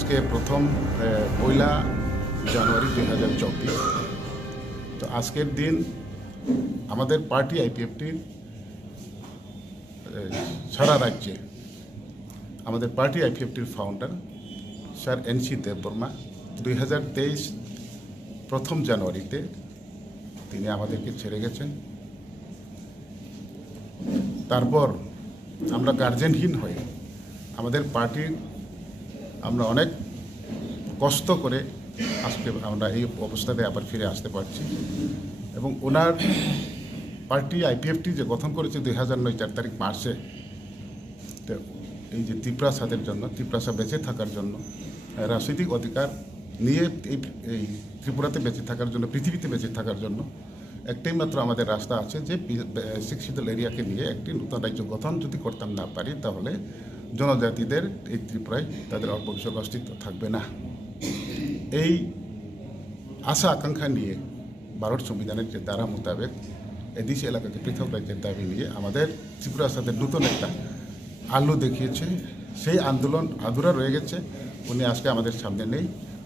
আজকে প্রথম 1 জানুয়ারি 2024। তো আজকের দিন আমাদের পার্টি আইপিএফটির সারা রাজ্যে আমাদের পার্টি আইপিএফটির ফাউন্ডার স্যার এনসি দেববর্মা 2023 প্রথম জানুয়ারিতে তিনি আমাদেরকে ছেড়ে গেছেন। তারপর আমরা গার্জেনহীন হয়ে আমাদের পার্টির আমরা অনেক কষ্ট করে আজকে আমরা এই অবস্থাতে আবার ফিরে আসতে পারছি। এবং ওনার পার্টি আইপিএফটি যে গঠন করেছে 2009 4 তারিখ মার্চে, তো এই যে ত্রিপ্রাসাদের জন্য, ত্রিপ্রাসা বেঁচে থাকার জন্য, রাজনৈতিক অধিকার নিয়ে এই ত্রিপুরাতে বেঁচে থাকার জন্য, পৃথিবীতে বেঁচে থাকার জন্য একটাই মাত্র আমাদের রাস্তা আছে যে শিক্ষিত এরিয়াকে নিয়ে একটি নতুন রাজ্য গঠন যদি করতাম না পারি, তাহলে জনজাতিদের এই ত্রিপুরায় তাদের অল্পবিশ্বক অস্তিত্ব থাকবে না। এই আশা আকাঙ্ক্ষা নিয়ে ভারত সংবিধানের যে ধারা মোতাবেক এদেশি এলাকাকে পৃথক রাজ্যের দাবি নিয়ে আমাদের ত্রিপুরার সাথে নতুন একটা আলো দেখিয়েছে। সেই আন্দোলন আধুরা রয়ে গেছে। উনি আজকে আমাদের সামনে নেই।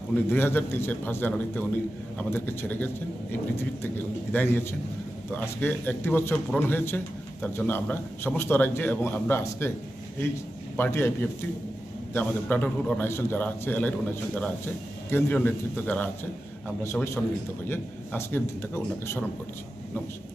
উনি 2023 1 জানুয়ারিতে উনি আমাদেরকে ছেড়ে গেছেন, এই পৃথিবীর থেকে উনি বিদায় নিয়েছেন। তো আজকে 1 বছর পূরণ হয়েছে। তার জন্য আমরা সমস্ত রাজ্যে এবং আমরা আজকে এই পার্টি আইপিএফটি যে আমাদের ব্রাদারহুড অর্গানাইজেশন যারা আছে, এলাইড অর্গানাইজেশন যারা আছে, কেন্দ্রীয় নেতৃত্ব যারা আছে, আমরা সবাই সম্মিলিত হয়ে আজকের দিনটাকে ওনাকে স্মরণ করছি। নমস্কার।